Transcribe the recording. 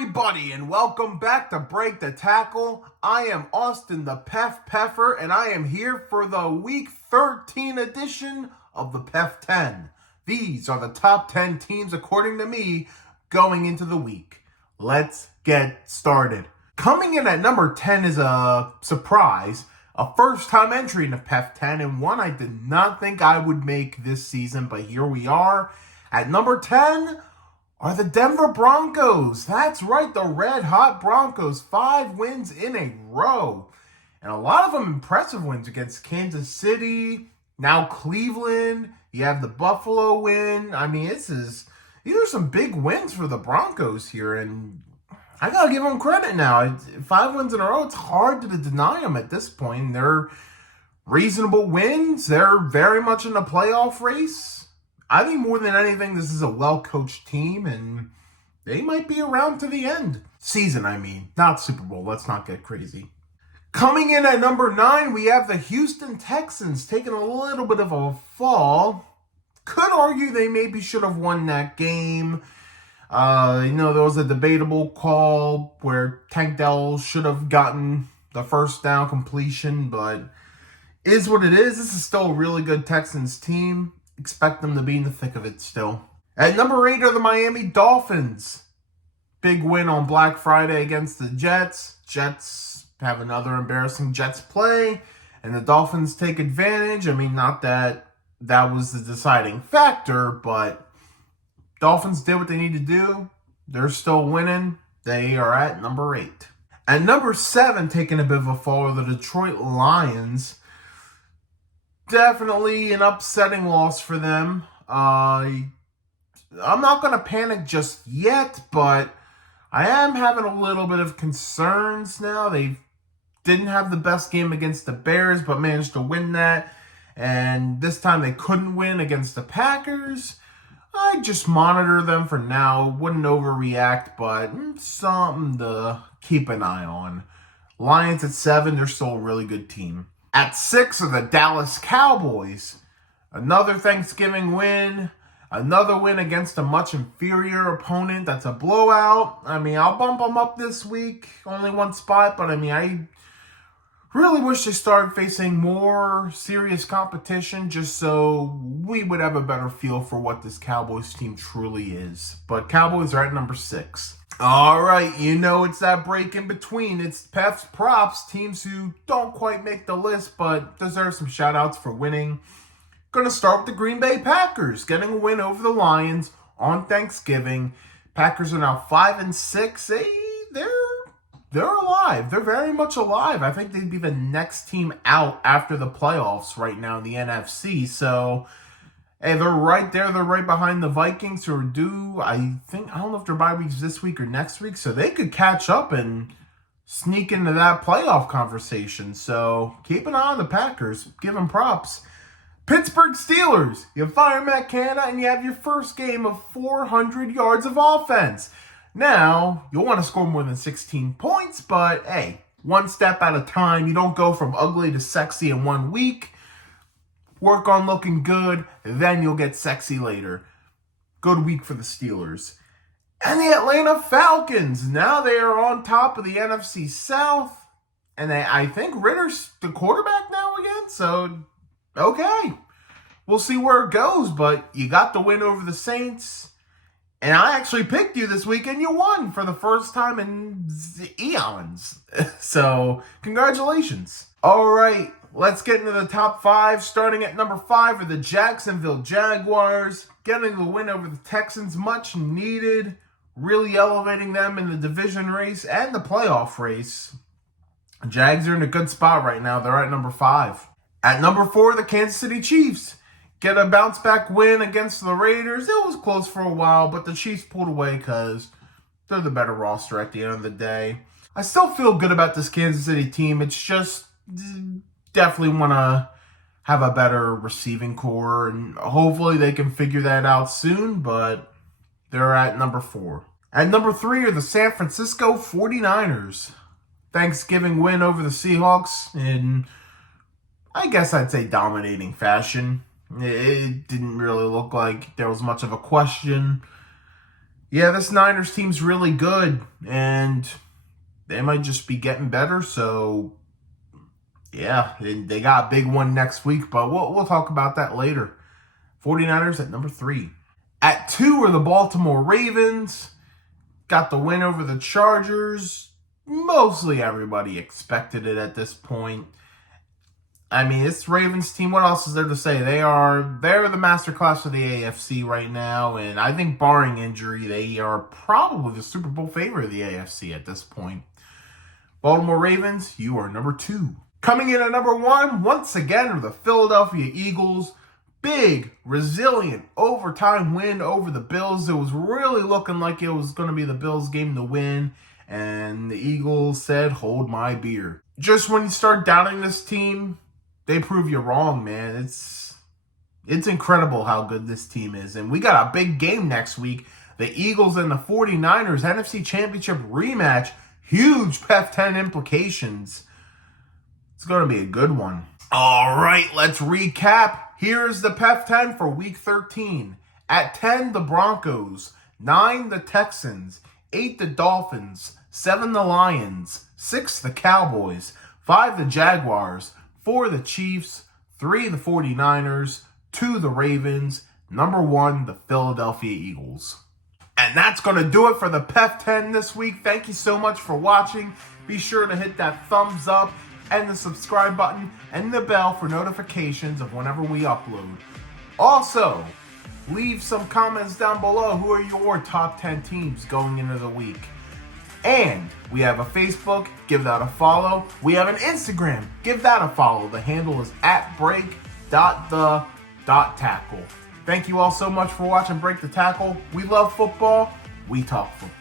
everybody, and welcome back to Break the Tackle. I am Austin the PEF Peffer, and I am here for the Week 13 edition of the PEF 10. These are the top 10 teams, according to me, going into the week. Let's get started. Coming in at number 10 is a surprise, a first-time entry in the PEF 10, and one I did not think I would make this season, but here we are. At number 10... are the Denver Broncos. That's right, the red-hot Broncos. 5 wins in a row. And a lot of them impressive wins against Kansas City, now Cleveland. You have the Buffalo win. I mean, these are some big wins for the Broncos here. And I got to give them credit now. 5 wins in a row, it's hard to deny them at this point. They're reasonable wins. They're very much in the playoff race. I think more than anything, this is a well-coached team, and they might be around to the end. Season, I mean. Not Super Bowl. Let's not get crazy. Coming in at number 9, we have the Houston Texans taking a little bit of a fall. Could argue they maybe should have won that game. There was a debatable call where Tank Dell should have gotten the first down completion, but is what it is. This is still a really good Texans team. Expect them to be in the thick of it still. At number 8 are the Miami Dolphins. Big win on Black Friday against the Jets. Jets have another embarrassing Jets play, and the Dolphins take advantage. I mean, not that that was the deciding factor, but Dolphins did what they need to do. They're still winning. They are at number 8. At number 7, taking a bit of a fall, are the Detroit Lions. Definitely an upsetting loss for them. I'm not going to panic just yet, but I am having a little bit of concerns now. They didn't have the best game against the Bears, but managed to win that. And this time they couldn't win against the Packers. I just monitor them for now. Wouldn't overreact, but something to keep an eye on. Lions at 7, they're still a really good team. At 6 are the Dallas Cowboys. Another Thanksgiving win. Another win against a much inferior opponent. That's a blowout. I mean, I'll bump them up this week. Only one spot, but I really wish they started facing more serious competition just so we would have a better feel for what this Cowboys team truly is. But Cowboys are at number 6. All right, it's that break in between. It's PEF's props, teams who don't quite make the list but deserve some shout-outs for winning. Going to start with the Green Bay Packers, getting a win over the Lions on Thanksgiving. Packers are now 5-6. They're alive. They're very much alive. I think they'd be the next team out after the playoffs right now in the NFC. So, hey, they're right there. They're right behind the Vikings, who are due, I don't know if their bye week's this week or next week, so they could catch up and sneak into that playoff conversation. So keep an eye on the Packers. Give them props. Pittsburgh Steelers. You fire Matt Canada, and you have your first game of 400 yards of offense. Now, you'll want to score more than 16 points, but hey, one step at a time. You don't go from ugly to sexy in 1 week. Work on looking good, then you'll get sexy later. Good week for the Steelers. And the Atlanta Falcons. Now they are on top of the NFC South. And I think Ritter's the quarterback now again. So, okay. We'll see where it goes. But you got the win over the Saints. And I actually picked you this week and you won for the first time in eons. So, congratulations. All right. Let's get into the top 5. Starting at number 5 are the Jacksonville Jaguars. Getting the win over the Texans, much needed. Really elevating them in the division race and the playoff race. The Jags are in a good spot right now. They're at number 5. At number 4, the Kansas City Chiefs. Get a bounce-back win against the Raiders. It was close for a while, but the Chiefs pulled away because they're the better roster at the end of the day. I still feel good about this Kansas City team. It's just... definitely want to have a better receiving core, and hopefully they can figure that out soon, but they're at number 4. At number 3 are the San Francisco 49ers. Thanksgiving win over the Seahawks in, I guess I'd say, dominating fashion. It didn't really look like there was much of a question. Yeah, this Niners team's really good, and they might just be getting better. So, yeah, they got a big one next week, but we'll talk about that later. 49ers at number 3. At 2 are the Baltimore Ravens. Got the win over the Chargers. Mostly everybody expected it at this point. I mean, it's Ravens team. What else is there to say? They're the masterclass of the AFC right now, and I think barring injury, they are probably the Super Bowl favorite of the AFC at this point. Baltimore Ravens, you are number 2. Coming in at number 1, once again, are the Philadelphia Eagles. Big, resilient, overtime win over the Bills. It was really looking like it was going to be the Bills' game to win, and the Eagles said, hold my beer. Just when you start doubting this team, they prove you wrong, man. It's incredible how good this team is. And we got a big game next week. The Eagles and the 49ers NFC Championship rematch. Huge PEF 10 implications. It's going to be a good one. All right, let's recap. Here's the PEF 10 for Week 13. At 10, the Broncos. 9, the Texans. 8, the Dolphins. 7, the Lions. 6, the Cowboys. 5, the Jaguars. 4, the Chiefs. 3, the 49ers. 2, the Ravens. Number 1, the Philadelphia Eagles. And that's going to do it for the PEF 10 this week. Thank you so much for watching. Be sure to hit that thumbs up and the subscribe button and the bell for notifications of whenever we upload. Also, leave some comments down below. Who are your top 10 teams going into the week? And we have a Facebook. Give that a follow. We have an Instagram. Give that a follow. The handle is @break.the.tackle. Thank you all so much for watching Break the Tackle. We love football. We talk football.